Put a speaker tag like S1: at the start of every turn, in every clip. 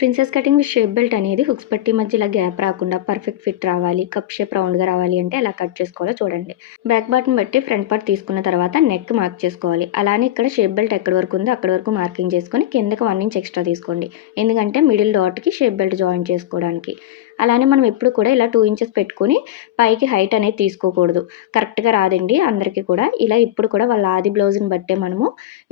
S1: Princess cutting shape belt అనేది hooks పట్టి మధ్యలో గ్యాప్ రాకుండా పర్ఫెక్ట్ ఫిట్ రావాలి కప్ షేప్ రౌండ్గా రావాలి అంటే ఎలా కట్ చేసుకోవాలో చూడండి. బ్యాక్ పార్ట్ని బట్టి ఫ్రంట్ పార్ట్ తీసుకున్న తర్వాత నెక్ మార్క్ చేసుకోవాలి. అలానే ఇక్కడ షేప్ బెల్ట్ ఎక్కడి వరకు ఉందో అక్కడి వరకు మార్కింగ్ చేసుకొని కిందకి వన్ ఇంచ్ ఎక్స్ట్రా తీసుకోండి. ఎందుకంటే మిడిల్ డాట్కి షేప్ బెల్ట్ జాయిన్ చేసుకోవడానికి. అలానే మనం ఎప్పుడు కూడా ఇలా టూ ఇంచెస్ పెట్టుకుని పైకి హైట్ అనేది తీసుకోకూడదు. కరెక్ట్గా రాదండి. అందరికీ కూడా ఇలా ఇప్పుడు కూడా వాళ్ళ ఆది బ్లౌజ్ని బట్టే మనము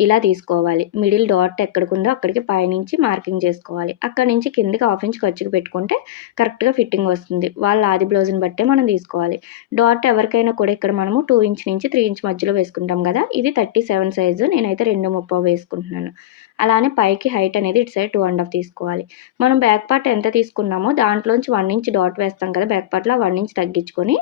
S1: ఇలా తీసుకోవాలి. మిడిల్ డాట్ ఎక్కడికి ఉందో అక్కడికి పైనుంచి మార్కింగ్ చేసుకోవాలి. అక్కడ నుంచి కిందకి హాఫ్ ఇంచ్ ఖర్చుకు పెట్టుకుంటే కరెక్ట్గా ఫిట్టింగ్ వస్తుంది. వాళ్ళ ఆది బ్లౌజ్ని బట్టే మనం తీసుకోవాలి. డాట్ ఎవరికైనా కూడా ఇక్కడ మనము టూ ఇంచ్ నుంచి త్రీ ఇంచ్ మధ్యలో వేసుకుంటాం కదా ఇది థర్టీ సెవెన్ సైజు నేనైతే రెండు ముప్పై వేసుకుంటున్నాను. అలానే పైకి హైట్ అనేది ఇటు సైడ్ టూ అండ్ హాఫ్ తీసుకోవాలి. మనం బ్యాక్ పార్ట్ ఎంత తీసుకున్నామో దాంట్లోంచి వన్ ఇంచ్ డాట్ వేస్తాం కదా బ్యాక్ పార్ట్లో వన్ ఇంచ్ తగ్గించుకొని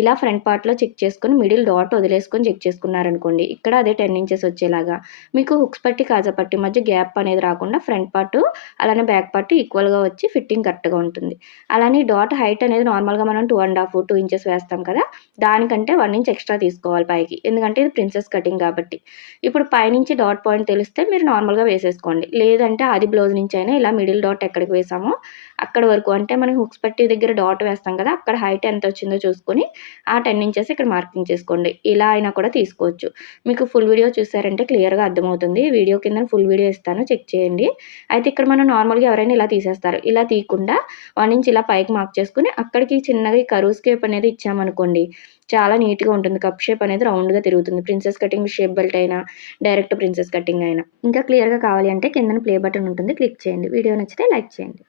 S1: ఇలా ఫ్రంట్ పార్ట్లో చెక్ చేసుకొని మిడిల్ డాట్ వదిలేసుకొని చెక్ చేసుకున్నారనుకోండి ఇక్కడ అదే టెన్ ఇంచెస్ వచ్చేలాగా. మీకు హుక్స్ పట్టి కాజా పట్టి మధ్య గ్యాప్ అనేది రాకుండా ఫ్రంట్ పార్ట్ అలానే బ్యాక్ పార్ట్ ఈక్వల్గా వచ్చి ఫిట్టింగ్ కరెక్ట్గా ఉంటుంది. అలానే డాట్ హైట్ అనేది నార్మల్గా మనం two and half two inches వేస్తాం కదా దానికంటే వన్ ఇంచ్ ఎక్స్ట్రా తీసుకోవాలి పైకి. ఎందుకంటే ఇది ప్రిన్సెస్ కటింగ్ కాబట్టి. ఇప్పుడు పైనుంచి డాట్ పాయింట్ తెలిస్తే మీరు నార్మల్గా వేసేసుకోండి. లేదంటే అది బ్లౌజ్ నుంచి అయినా ఇలా మిడిల్ డాట్ ఎక్కడికి వేసామో అక్కడ వరకు. అంటే మనం హుక్స్ పట్టి దగ్గర డాట్ వేస్తాం కదా అక్కడ హైట్ ఎంత వచ్చిందో చూసుకొని ఆ టెన్ ఇంచెస్ ఇక్కడ మార్కింగ్ చేసుకోండి. ఇలా అయినా కూడా తీసుకోవచ్చు. మీకు ఫుల్ వీడియో చూసారంటే క్లియర్గా అర్థమవుతుంది. వీడియో కింద ఫుల్ వీడియో ఇస్తాను చెక్ చేయండి. అయితే ఇక్కడ మనం నార్మల్గా ఎవరైనా ఇలా తీసేస్తారు. ఇలా తీయకుండా వన్ ఇంచ్ ఇలా పైకి మార్క్ చేసుకుని అక్కడికి చిన్నగా ఈ కరువు స్కేప్ అనేది ఇచ్చామనుకోండి చాలా నీట్గా ఉంటుంది. కప్ షేప్ అనేది రౌండ్గా తిరుగుతుంది. ప్రిన్సెస్ కటింగ్ షేప్ బెల్ట్ అయినా డైరెక్ట్ ప్రిన్సెస్ కటింగ్ అయినా. ఇంకా క్లియర్గా కావాలి అంటే కింద ప్లే బటన్ ఉంటుంది. క్లిక్ చేయండి. వీడియో నచ్చితే లైక్ చేయండి.